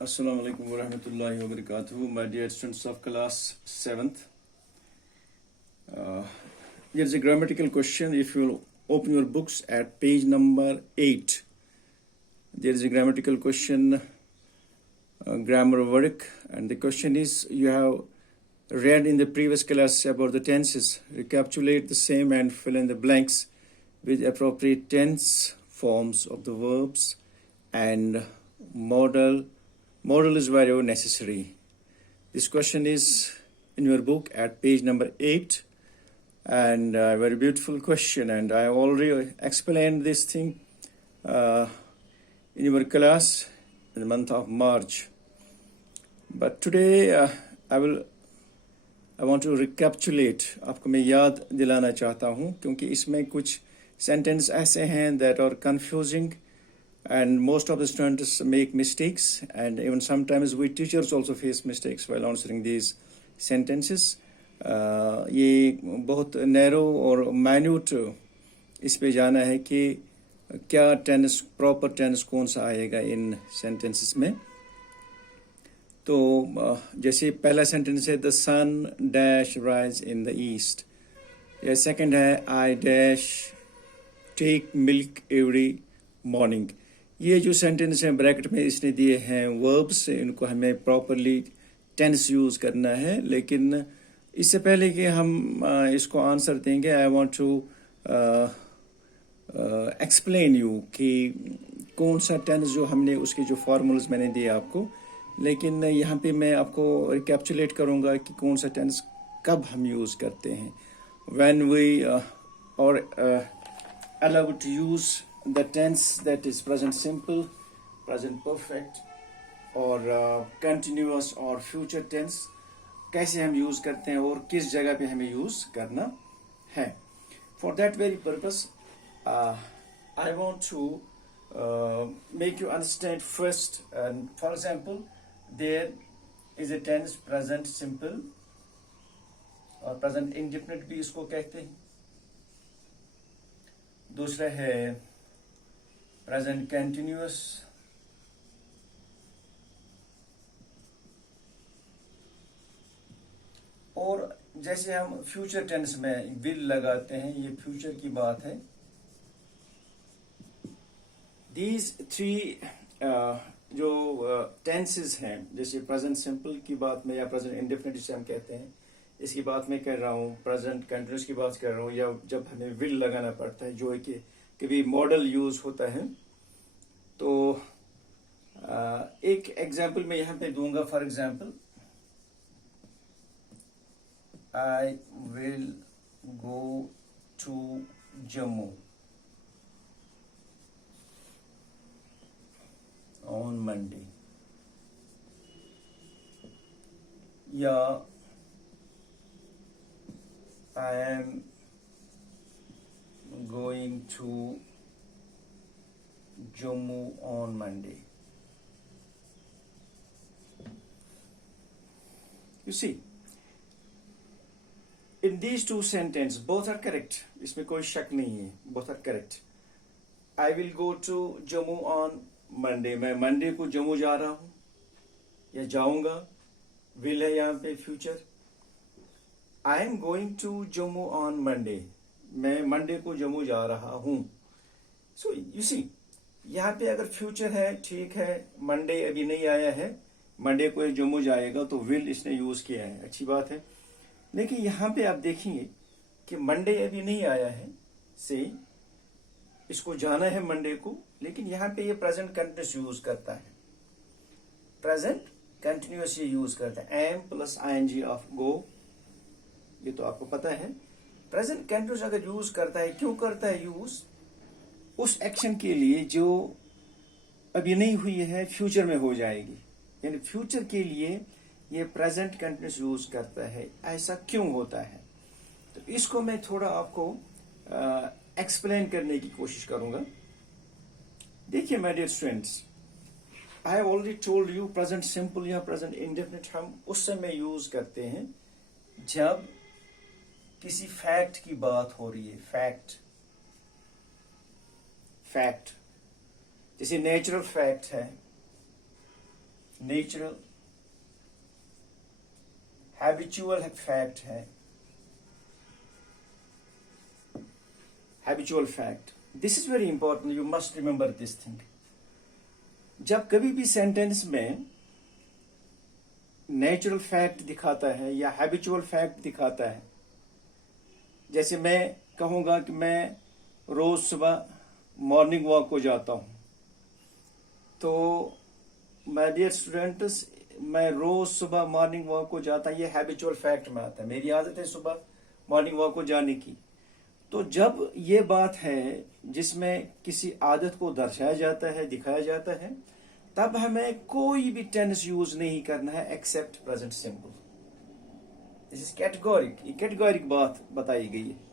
Assalamu alaikum wa rahmatullahi wa barakatuh. My dear students of class 7th. Here is a grammatical question. If you open your books at page number 8, there is a grammatical question, grammar work, and the question is, you have read in the previous class about the tenses. Recapitulate the same and fill in the blanks with appropriate tense forms of the verbs and modal. Modal is very necessary. This question is in your book at page number 8, and a very beautiful question, and I already explained this thing in your class in the month of March. But today I want to recapitulate. आपको मैं याद दिलाना चाहता हूँ क्योंकि इसमें कुछ sentences ऐसे हैं that are confusing, and most of the students make mistakes, and even sometimes we teachers also face mistakes while answering these sentences. ये बहुत नैरो और माइन्यूट इस पे जाना है कि क्या टेंस, प्रॉपर टेंस कौन सा आएगा इन सेंटेंसेस में. तो जैसे पहला सेंटेंस है the sun dash rise in the east, या सेकंड है I dash take milk every morning. ये जो सेंटेंस हैं ब्रैकेट में इसने दिए हैं वर्ब्स, इनको हमें प्रॉपरली टेंस यूज़ करना है. लेकिन इससे पहले कि हम इसको आंसर देंगे, I want to explain you कि कौन सा टेंस जो हमने उसके जो फार्मूलाज मैंने दिए आपको. लेकिन यहाँ पे मैं आपको रिकैप्चुलेट करूँगा कि कौन सा टेंस कब हम यूज़ करते हैं. व्हेन वी और allowed to use the tense that is present simple, present perfect, or continuous or future tense, कैसे हम यूज़ करते हैं और किस जगह पे हमें यूज़ करना है. For that very purpose, I want to make you understand first. For example, there is a tense present simple और present indefinite भी इसको कहते हैं. दूसरा है present continuous, और जैसे हम फ्यूचर टेंस में विल लगाते हैं, ये फ्यूचर की बात है. दीज थ्री जो टेंसेस हैं, जैसे प्रेजेंट सिंपल की बात में या प्रेजेंट इंडेफिनिट जिसे हम कहते हैं, इसकी बात में कर रहा हूँ. प्रेजेंट कंटिन्यूस की बात कर रहा हूँ, या जब हमें विल लगाना पड़ता है जो कि कभी मॉडल यूज होता है. तो एक एग्जाम्पल मैं यहाँ पे दूंगा. For example, I will go to Jammu on Monday. Yeah, I am going to Jammu on Monday. You see, in these two sentences, both are correct. इसमें कोई शक नहीं है, both are correct. I will go to Jammu on Monday. मैं Monday को जम्मू जा रहा हूँ या जाऊंगा. will है यहाँ पे future. I am going to Jammu on Monday. मैं मंडे को जम्मू जा रहा हूँ. So you see, यहाँ पे अगर फ्यूचर है ठीक है, मंडे अभी नहीं आया है, मंडे को जम्मू जाएगा, तो will इसने यूज किया है, अच्छी बात है. लेकिन यहाँ पे आप देखेंगे कि मंडे अभी नहीं आया है, से इसको जाना है मंडे को, लेकिन यहाँ पे ये प्रेजेंट कंटिन्यूस यूज करता है. प्रेजेंट कंटिन्यूस ये यूज करता है. M plus ING of go, ये तो आपको पता है. प्रेजेंट कंटिन्यूस अगर यूज करता है, क्यों करता है यूज? उस एक्शन के लिए जो अभी नहीं हुई है, फ्यूचर में हो जाएगी. यानी फ्यूचर के लिए ये प्रेजेंट कंटिन्यूस यूज करता है. ऐसा क्यों होता है? तो इसको मैं थोड़ा आपको एक्सप्लेन करने की कोशिश करूंगा. देखिए my dear students, I have already told you present simple या प्रेजेंट इंडेफिनिट हम उस समय यूज करते हैं जब किसी फैक्ट की बात हो रही है. फैक्ट जैसे नेचुरल फैक्ट है, नेचुरल, हैबिचुअल फैक्ट है, habitual fact. This is very important, you must remember this thing. जब कभी भी सेंटेंस में नेचुरल फैक्ट दिखाता है या हैबिचुअल फैक्ट दिखाता है, जैसे मैं कहूंगा कि मैं रोज सुबह मॉर्निंग वॉक को जाता हूं, तो माय डियर स्टूडेंट्स, मैं रोज सुबह मॉर्निंग वॉक को जाता, ये हैबिचुअल फैक्ट में आता है, मेरी आदत है सुबह मॉर्निंग वॉक को जाने की। तो जब ये बात है जिसमें किसी आदत को दर्शाया जाता है, दिखाया जाता है, तब हमें कोई भी टेंस यूज नहीं करना है except present simple. This is categoric, ये कैटेगोरिक बात बताई गई है।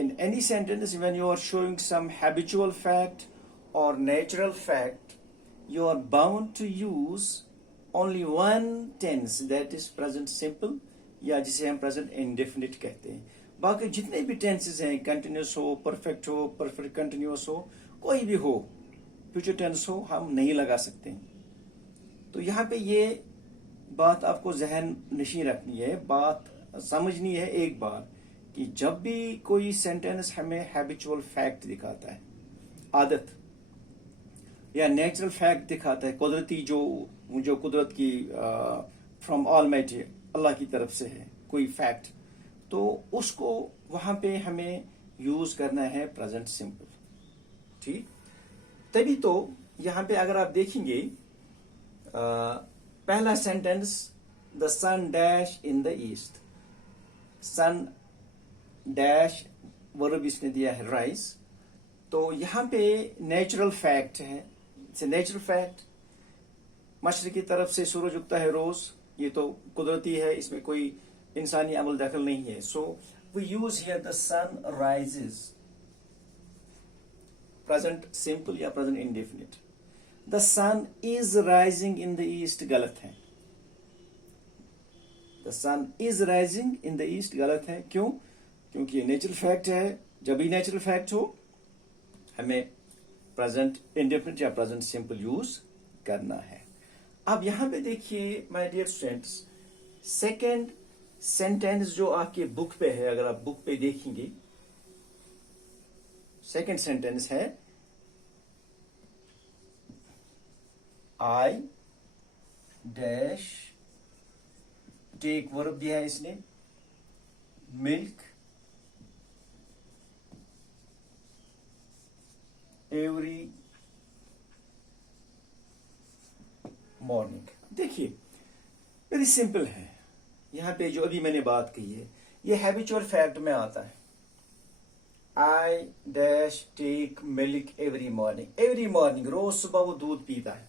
In any sentence, when you are showing some habitual fact or natural fact, you are bound to use only one tense, that is present simple, या जिसे हम present indefinite कहते हैं। बाकी जितने भी tenses हैं, continuous हो, perfect हो, perfect continuous हो, कोई भी हो, future tense हो, हम नहीं लगा सकते। तो यहाँ पे ये बात आपको जहन नशीं रखनी है, बात समझनी है एक बार, कि जब भी कोई सेंटेंस हमें हैबिचुअल फैक्ट दिखाता है, आदत, या नेचुरल फैक्ट दिखाता है, कुदरती जो कुदरत की फ्रॉम ऑलमाइटी, अल्लाह की तरफ से है कोई फैक्ट, तो उसको वहां पे हमें यूज करना है प्रेजेंट सिंपल। ठीक, तभी तो यहां पे अगर आप देखेंगे पहला sentence, the sun dash in the east, sun dash verb इसने दिया है राइज, तो यहां पे नेचुरल फैक्ट है, नेचुरल फैक्ट, मशरिक की तरफ से सूरज उगता है रोज, ये तो कुदरती है, इसमें कोई इंसानी अमल दखल नहीं है। So we use here the sun rises, present simple या present indefinite. The sun is rising in the east गलत है, the sun is rising in the east गलत है। क्यों? क्योंकि ये नेचुरल फैक्ट है। जब भी नेचुरल फैक्ट हो, हमें प्रेजेंट इंडेफिनिट या प्रेजेंट सिंपल यूज करना है। अब यहां पे देखिए my dear students, second sentence जो आपके बुक पे है, अगर आप बुक पे देखेंगे, सेकंड सेंटेंस है आई डैश, टेक वर्ब दिया है इसने, मिल्क एवरी मॉर्निंग। देखिए वेरी सिंपल है, यहां पे जो अभी मैंने बात कही है ये हैबिचुअल फैक्ट में आता है। I dash take milk every morning, every morning, रोज सुबह वो दूध पीता है,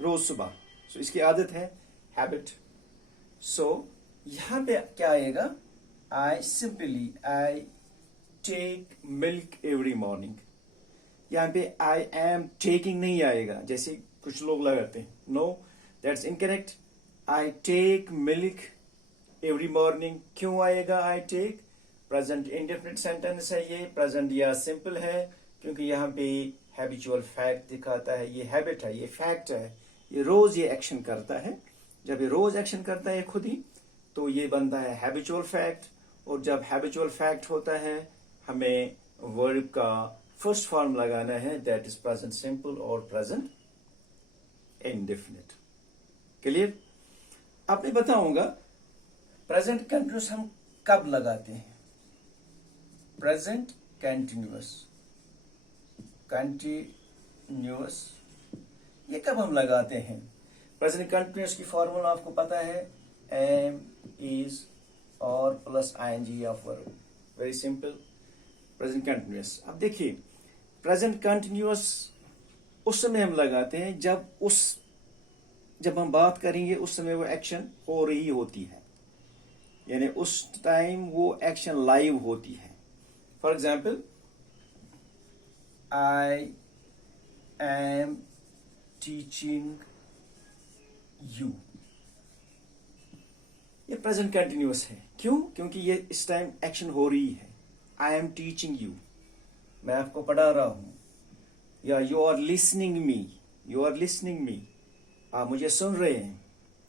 रोज सुबह, सो इसकी आदत है, हैबिट। सो यहां पे क्या आएगा, I simply I take milk every morning. यहां पे आई एम टेकिंग नहीं आएगा जैसे कुछ लोग लगाते हैं, no that's incorrect. I take milk every morning क्यों आएगा I take? Present indefinite sentence है ये, प्रेजेंट या सिंपल है, क्योंकि यहाँ पे हैबिचुअल फैक्ट दिखाता है, ये हैबिट है, ये फैक्ट है, ये रोज ये एक्शन करता है। जब ये रोज एक्शन करता है खुद ही, तो ये बनता है हैबिचुअल फैक्ट। और जब हैबिचुअल फैक्ट होता है, हमें वर्ब का फर्स्ट फॉर्म लगाना है, दैट इज प्रेजेंट सिंपल और प्रेजेंट इंडेफिनिट। क्लियर? अब मैं बताऊंगा प्रेजेंट कंटिन्यूअस हम कब लगाते हैं। प्रेजेंट कंटिन्यूअस, कंटिन्यूअस ये कब हम लगाते हैं? प्रेजेंट कंटिन्यूअस की फॉर्मूला आपको पता है, एम इज और plus ING of verb, very simple, present continuous. अब देखिए प्रेजेंट कंटिन्यूअस उस समय हम लगाते हैं जब हम बात करेंगे उस समय वो एक्शन हो रही होती है, यानी उस टाइम वो एक्शन लाइव होती है। For example, I am teaching you, ये प्रेजेंट कंटिन्यूअस है। क्यों? क्योंकि ये इस टाइम एक्शन हो रही है। आई एम टीचिंग यू, मैं आपको पढ़ा रहा हूं, या you are listening me, you are listening me, आप मुझे सुन रहे हैं.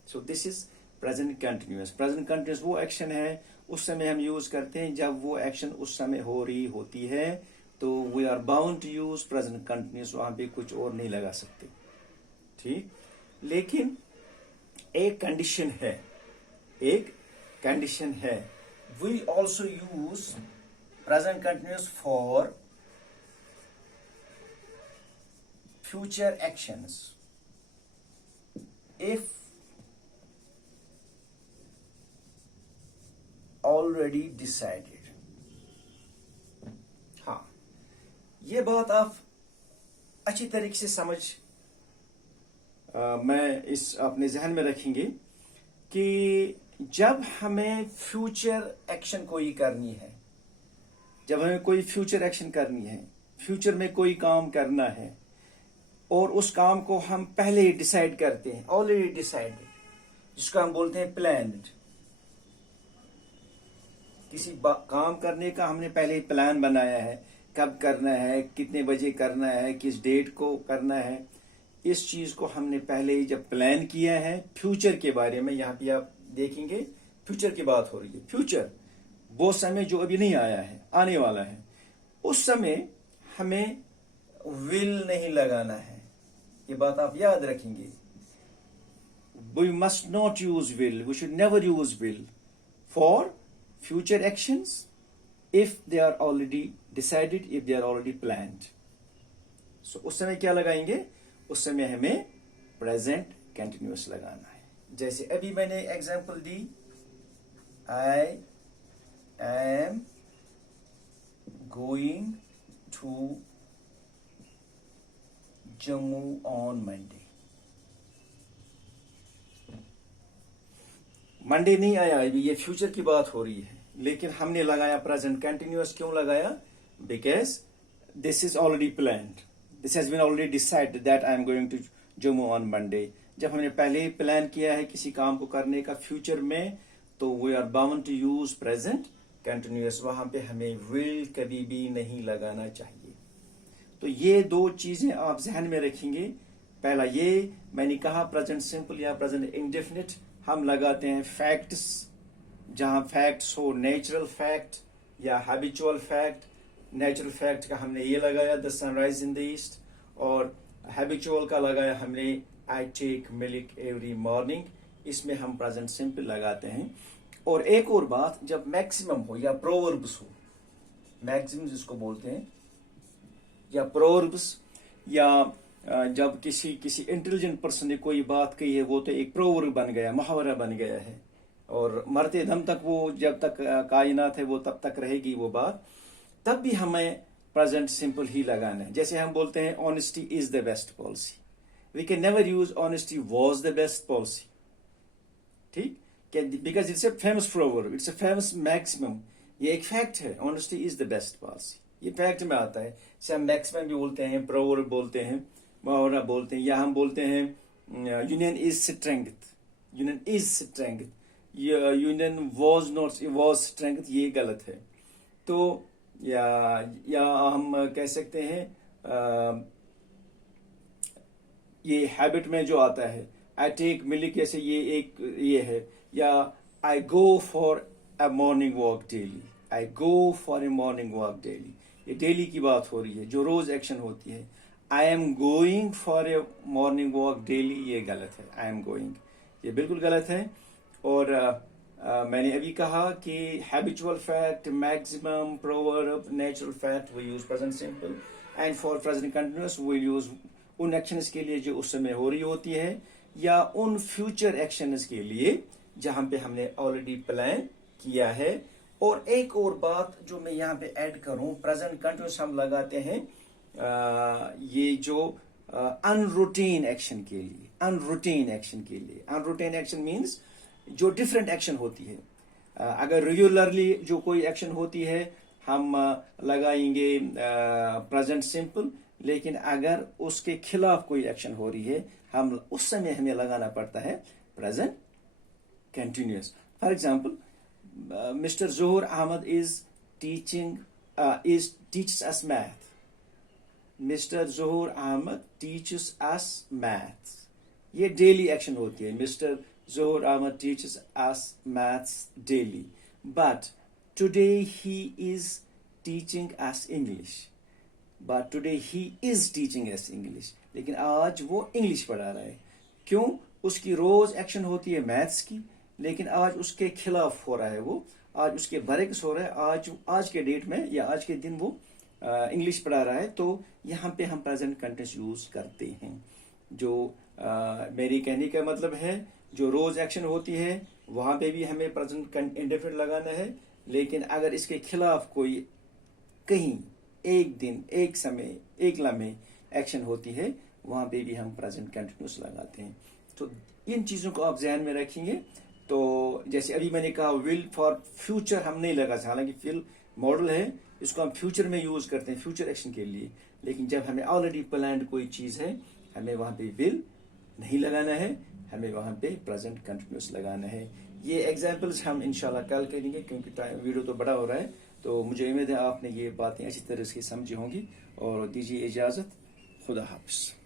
So this is present continuous. Present continuous वो एक्शन है उस समय हम यूज करते हैं जब वो एक्शन उस समय हो रही होती है, तो we are bound to use present continuous. वहां पे कुछ और नहीं लगा सकते. ठीक. लेकिन एक कंडीशन है, एक कंडीशन है. We also use present continuous for future actions if already decided. हाँ, ये बात आप अच्छी तरीके से मैं इस अपने जहन में रखेंगे कि जब हमें फ्यूचर एक्शन कोई करनी है, जब हमें कोई फ्यूचर एक्शन करनी है, फ्यूचर में कोई काम करना है और उस काम को हम पहले ही डिसाइड करते हैं, ऑलरेडी डिसाइडेड, जिसको हम बोलते हैं प्लान्ड. किसी काम करने का हमने पहले ही प्लान बनाया है, कब करना है, कितने बजे करना है, किस डेट को करना है. इस चीज को हमने पहले ही जब प्लान किया है, फ्यूचर के बारे में, यहाँ पे आप देखेंगे फ्यूचर की बात हो रही है. फ्यूचर वो समय जो अभी नहीं आया है, आने वाला है. उस समय हमें विल नहीं लगाना है. ये बात आप याद रखेंगे. We must not use will. We should never use will for future actions if they are already decided, if they are already planned. So उस समय क्या लगाएंगे? उस समय हमें present continuous लगाना है. जैसे अभी मैंने example the, I am going to Jammu on Monday. Monday नहीं आया अभी, ये फ्यूचर की बात हो रही है, लेकिन हमने लगाया प्रेजेंट कंटिन्यूअस. क्यों लगाया? Because this is already planned, this has been already decided that I am going to Jammu on Monday. जब हमने पहले ही प्लान किया है किसी काम को करने का फ्यूचर में, तो we are bound to use present continuous. वहां पे हमें विल कभी भी नहीं लगाना चाहिए. तो ये दो चीजें आप जहन में रखेंगे. पहला ये मैंने कहा प्रेजेंट सिंपल या प्रेजेंट इंडेफिनिट हम लगाते हैं फैक्ट्स, जहां फैक्ट्स हो नेचुरल फैक्ट या हैबिचुअल फैक्ट. नेचुरल फैक्ट का हमने ये लगाया the sunrise in the east, और हैबिचुअल का लगाया हमने I take milk every morning. इसमें हम प्रेजेंट सिंपल लगाते हैं. और एक और बात, जब मैक्सिमम हो या प्रोवर्ब्स हो, मैक्सिमम जिसको बोलते हैं, या प्रोवर्ब्स, या जब किसी इंटेलिजेंट पर्सन ने कोई बात कही है, वो तो एक प्रोवर्ब बन गया, मुहावरा बन गया है, और मरते दम तक वो, जब तक कायनात है वो तब तक रहेगी वो बात. तब भी हमें प्रेजेंट सिंपल ही लगाना है. जैसे हम बोलते हैं honesty is the best policy. We can never use honesty was the best policy. ठीक, because it's a famous proverb, it's a famous maximum. ये एक फैक्ट है, honesty is the best policy. ये फैक्ट में आता है. जैसे हम मैक्सिमम भी बोलते हैं, प्रोवर्ब बोलते हैं, मुहावरा बोलते हैं, या हम बोलते हैं union is strength, union is strength, union was not was strength. ये गलत है. तो या हम कह सकते हैं ये हैबिट में जो आता है, आई टेक मिल्क, जैसे ये एक ये है. या I go for a morning walk daily, I go for a morning walk daily. ये डेली की बात हो रही है, जो रोज एक्शन होती है. आई am going for a morning walk daily, ये गलत है. आई एम गोइंग, ये बिल्कुल गलत है. और मैंने अभी कहा कि habitual fact, maximum, proverb, natural fact we use present simple. And for present continuous we use उन एक्शंस के लिए जो उस समय हो रही होती है, या उन फ्यूचर एक्शंस के लिए जहां पे हमने ऑलरेडी प्लान किया है. और एक और बात जो मैं यहाँ पे ऐड करूं, प्रेजेंट कंटिन्यूअस हम लगाते हैं ये जो अनरूटीन एक्शन के लिए. अनरूटीन एक्शन के लिए, अनरूटीन एक्शन मीन्स जो डिफरेंट एक्शन होती है. अगर रेगुलरली जो कोई एक्शन होती है हम लगाएंगे प्रेजेंट सिंपल. लेकिन अगर उसके खिलाफ कोई एक्शन हो रही है, हम उस समय हमें लगाना पड़ता है present continuous. For example, Mr. Zohar Ahmed is teaches us math. Mr. Zohar Ahmed teaches us math. ये डेली एक्शन होती है. Mister Johar Ahmad teachers us maths daily, but today he is teaching us English. But today he is teaching us English. लेकिन आज वो English पढ़ा रहा है. क्यों? उसकी रोज एक्शन होती है मैथ्स की, लेकिन आज उसके खिलाफ हो रहा है वो. आज उसके बरक्स हो रहा है. आज के डेट में या आज के दिन वो इंग्लिश पढ़ा रहा है. तो यहाँ पे हम प्रेजेंट कंटिन्यूस यूज करते हैं. जो मेरी कहने का मतलब है, जो रोज एक्शन होती है वहां पे भी हमें प्रेजेंट इंडेफिनिट लगाना है. लेकिन अगर इसके खिलाफ कोई कहीं एक दिन, एक समय, एक लम्हे एक्शन होती है, वहां पे भी हम प्रेजेंट कंटिन्यूस लगाते हैं. तो इन चीजों को आप ध्यान में रखेंगे. तो जैसे अभी मैंने कहा विल फॉर फ्यूचर हम नहीं लगा, हालांकि विल मॉडल है, इसको हम फ्यूचर में यूज करते हैं फ्यूचर एक्शन के लिए. लेकिन जब हमें ऑलरेडी प्लान्ड कोई चीज है, हमें वहां पे विल नहीं लगाना है, हमें वहां पे प्रेजेंट कंटिन्यूस लगाना है. ये एग्जाम्पल्स हम इंशाल्लाह कल करेंगे, क्योंकि वीडियो तो बड़ा हो रहा है. तो मुझे उम्मीद है आपने ये बातें अच्छी तरह से समझी होंगी. और दीजिए इजाजत. खुदा हाफिज.